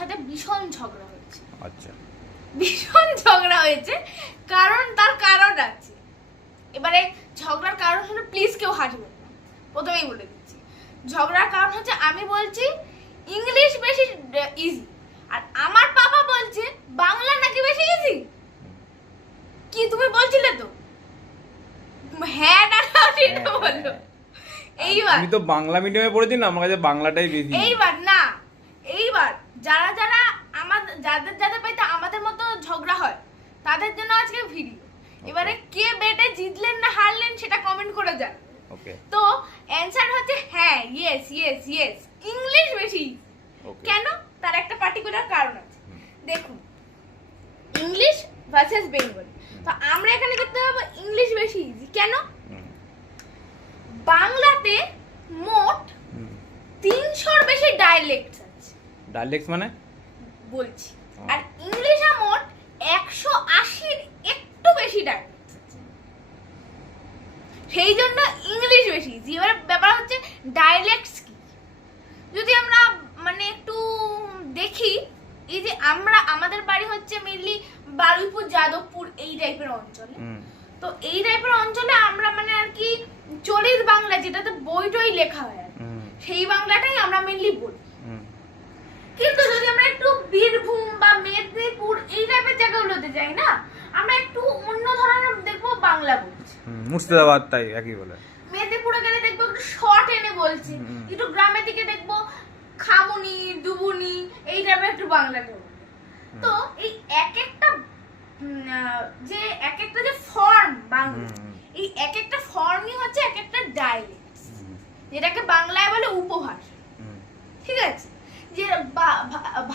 সাথে ভীষণ ঝগড়া হয়েছে। আচ্ছা, ভীষণ ঝগড়া হয়েছে, কারণ তার কারণ আছে। এবারে ঝগড়ার কারণ হলো, প্লিজ কেউ হাসবেন না, প্রথমেই বলে দিচ্ছি। ঝগড়ার কারণ হচ্ছে আমি বলছি ইংলিশ বেশি ইজি, আর আমার পাপা বলছে বাংলা নাকি বেশি ইজি। কি তুমি বলছিলে তো? হ্যাঁ না সেটা বলো। এইবার আমি তো বাংলা মিডিয়ামে পড়েছি না, আমার কাছে বাংলাটাই বেশি। এইবার যারা যারা যাদের বাড়িতে আমাদের মতো ঝগড়া হয় তাদের জন্য আজকে ভিডিও। এবারে কে বেটে জিতলেন না হারলেন সেটা কমেন্ট করে যান। ওকে, তো অ্যানসার হচ্ছে হ্যাঁ, ইয়েস ইয়েস ইয়েস, ইংলিশ বেশি। কেন? তার একটা পার্টিকুলার কারণ আছে। দেখুন, ইংলিশ ভার্সেস বেঙ্গলি। তো আমরা এখানে করতে পারবো ইংলিশ বেশি ইজি। কেন? বাংলাতে মোট 300-র বেশি ডায়ালেক্টস আছে। ডায়ালেক্টস মানে বলছি, আর ইংলিশে মোট 180-র একটু বেশি ডায়ালেক্টস আছে। সেই জন্য ইংলিশ বেশি ইজি। এবার ব্যাপার হচ্ছে ডায়ালেক্টস কি, যদি আমরা মানে একটু দেখি, এই যে আমাদের বাড়ি হচ্ছে মেনলি বারুইপুর, যাদবপুর এই টাইপের অঞ্চলে। তো এই টাইপের অঞ্চলে আমরা মানে আর কি চলিত বাংলা, যেটাতে বই টই লেখা হয় আর সেই বাংলাটাই আমরা মেনলি বলি। কিন্তু যদি আমরা একটু বীরভূম বা মেদিনীপুর এই টাইপের জায়গাগুলোতে যাই না, আমরা একটু অন্য ধরনের দেখবো বাংলা বলছি। মুর্শিদাবাদ তাই একই বলে। মেদিনীপুরে গেলে দেখবো একটু শর্ট এনে বলছি, একটু গ্রামের দিকে দেখবো খামুনি দুবুনি এই টাইপের একটু বাংলা বলবো। তো এই এক একটা যে ফর্ম বাংলা, এই এক একটা ফর্মই হচ্ছে এক একটা ডায়ালেক্ট, যেটাকে বাংলায় বলে উপভাষা। ঠিক আছে? যে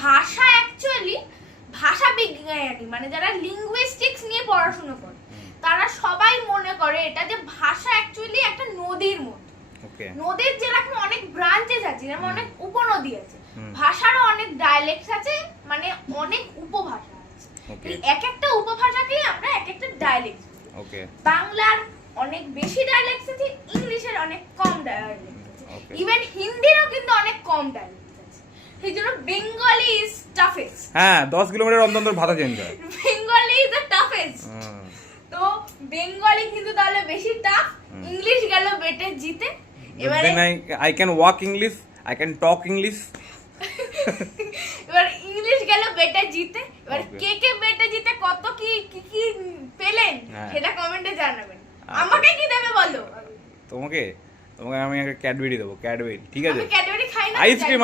ভাষা অ্যাকচুয়ালি ভাষা বিজ্ঞানী মানে যারা লিঙ্গুইস্টিক্স নিয়ে পড়াশোনা করে তারা সবাই মনে করে এটা যে ভাষা অ্যাকচুয়ালি একটা নদীর মতো। নদীর যেরকম অনেক ব্রাঞ্চেস আছে, যেমন অনেক উপনদী আছে, ভাষারও অনেক ডায়ালেক্টস আছে, মানে অনেক উপভাষা আছে। এই এক একটা উপভাষাকেই আমরা এক একটা ডায়ালেক্ট বলি। বাংলার অনেক বেশি ডায়ালেক্টস আছে, ইংলিশের অনেক কম ডায়ালেক্টস আছে, ইভেন হিন্দিরও কিন্তু অনেক কম ডায়ালেক্টস আছে। সেই জন্য বেঙ্গলি ইজ টাফেস্ট। হ্যাঁ, 10 কিলোমিটার অন্তর ভাষা চেঞ্জ হয়। Bengali is the toughest. তো বেঙ্গলি কিন্তু তাহলে বেশি টাফ, ইংলিশ গেল বেটে জিতে। এবারে I can walk English, I can talk English. এবার ইংলিশ গেল বেটে জিতে। এবার কে কে বেটে জিতে কত কি কি পেলেন সেটা কমেন্টে জানাবেন। আমাকে কি দেবে বলো? তোমাকে আমি একটা ক্যাডবেরি দেবো, ক্যাডবেরি। ঠিক আছে? আমি ক্যাডবেরি খাই না। আইসক্রিম